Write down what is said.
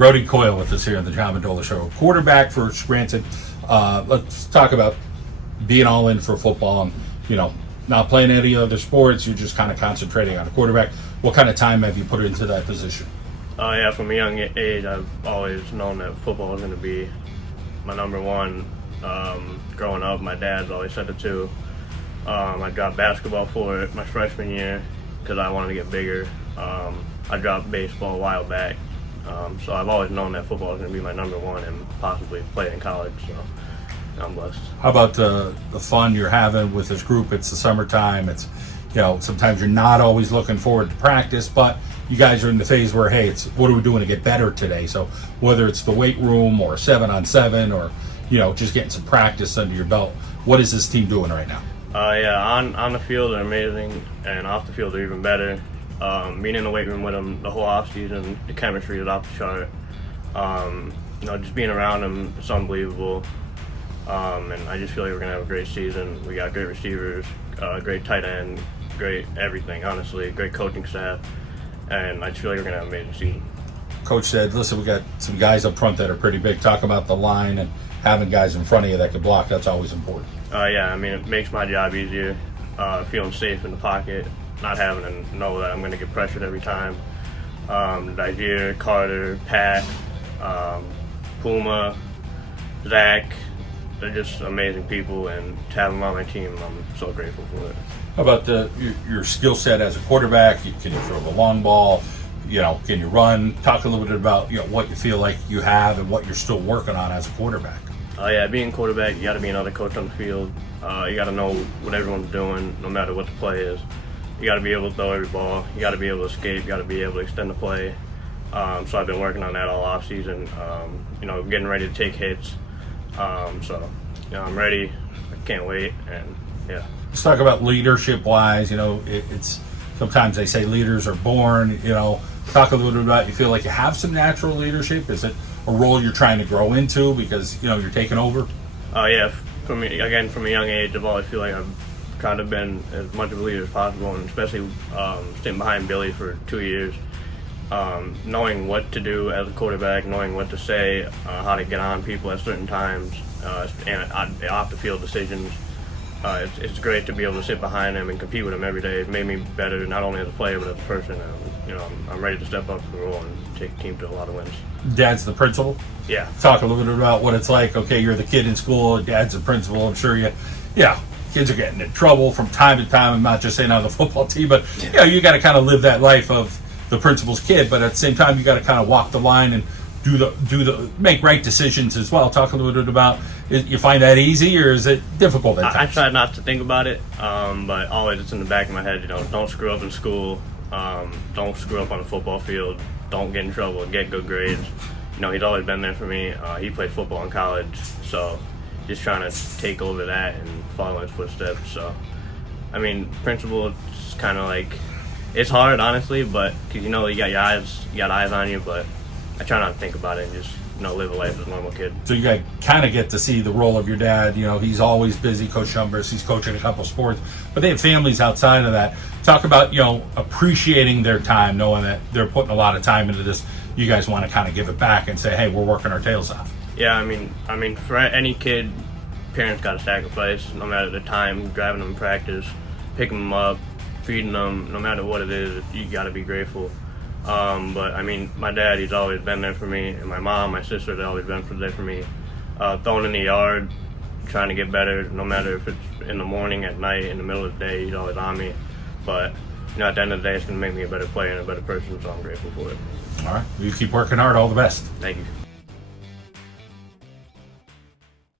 Brody Coyle with us here on the John Mendola Show. Quarterback for Scranton. Let's talk about being all in for football and, not playing any other sports. You're just kind of concentrating on a quarterback. What kind of time have you put into that position? Yeah, from a young age, I've always known that football was going to be my number one. Growing up, my dad's always said it too. I dropped basketball for it my freshman year because I wanted to get bigger. I dropped baseball a while back. So I've always known that football is going to be my number one and possibly play in college. So I'm blessed. How about the fun you're having with this group? It's the summertime. It's, sometimes you're not always looking forward to practice, but you guys are in the phase where, hey, it's what are we doing to get better today? So whether it's the weight room or 7-on-7 or, just getting some practice under your belt, what is this team doing right now? Yeah, on the field they're amazing, and off the field they're even better. Being in the weight room with them the whole off season, the chemistry is off the chart. Just being around them, it's unbelievable. And I just feel like we're gonna have a great season. We got great receivers, great tight end, great everything. Honestly, great coaching staff, and I just feel like we're gonna have an amazing season. Coach said, "Listen, we got some guys up front that are pretty big. Talk about the line and having guys in front of you that can block. That's always important." Yeah, it makes my job easier. Feeling safe in the pocket, not having to know that I'm going to get pressured every time. Dizier, Carter, Pat, Puma, Zach, they're just amazing people, and to have them on my team, I'm so grateful for it. How about your skill set as a quarterback? Can you throw the long ball? Can you run? Talk a little bit about what you feel like you have and what you're still working on as a quarterback. Yeah, being quarterback, you got to be another coach on the field. You got to know what everyone's doing, no matter what the play is. You got to be able to throw every ball. You got to be able to escape. You got to be able to extend the play. So I've been working on that all off season. Getting ready to take hits. I'm ready. I can't wait. And yeah. Let's talk about leadership-wise. It's sometimes they say leaders are born. Talk a little bit about you feel like you have some natural leadership. Is it a role you're trying to grow into because you're taking over? Yeah. For me, again, from a young age, I've always feel like I've kind of been as much of a leader as possible, and especially sitting behind Billy for 2 years, knowing what to do as a quarterback, knowing what to say, how to get on people at certain times, and off the field decisions. It's great to be able to sit behind him and compete with him every day. It's made me better, not only as a player but as a person. I'm ready to step up to the role and take the team to a lot of wins. Dad's the principal? Yeah. Talk a little bit about what it's like. Okay, you're the kid in school, Dad's the principal. I'm sure kids are getting in trouble from time to time. I'm not just saying on the football team, but you got to kind of live that life of the principal's kid, but at the same time you got to kind of walk the line and make right decisions as well. Talk a little bit about, you find that easy or is it difficult at times? I try not to think about it, but always it's in the back of my head. Don't screw up in school, don't screw up on the football field, don't get in trouble, get good grades. He's always been there for me. He played football in college, so just trying to take over that and follow his footsteps. So principal, it's kind of like, it's hard honestly, but because you got eyes on you, but I try not to think about it and just live a life as a normal kid. So you guys kind of get to see the role of your dad. He's always busy. Coach Shumbers, he's coaching a couple sports, but they have families outside of that. Talk about appreciating their time, knowing that they're putting a lot of time into this. You guys want to kind of give it back and say, hey, we're working our tails off. Yeah, for any kid, parents got to sacrifice, no matter the time, driving them to practice, picking them up, feeding them, no matter what it is, you got to be grateful. But my dad, he's always been there for me, and my mom, my sister, they've always been there for me. Throwing in the yard, trying to get better, no matter if it's in the morning, at night, in the middle of the day, he's always on me. But at the end of the day, it's going to make me a better player and a better person, so I'm grateful for it. All right. You keep working hard. All the best. Thank you.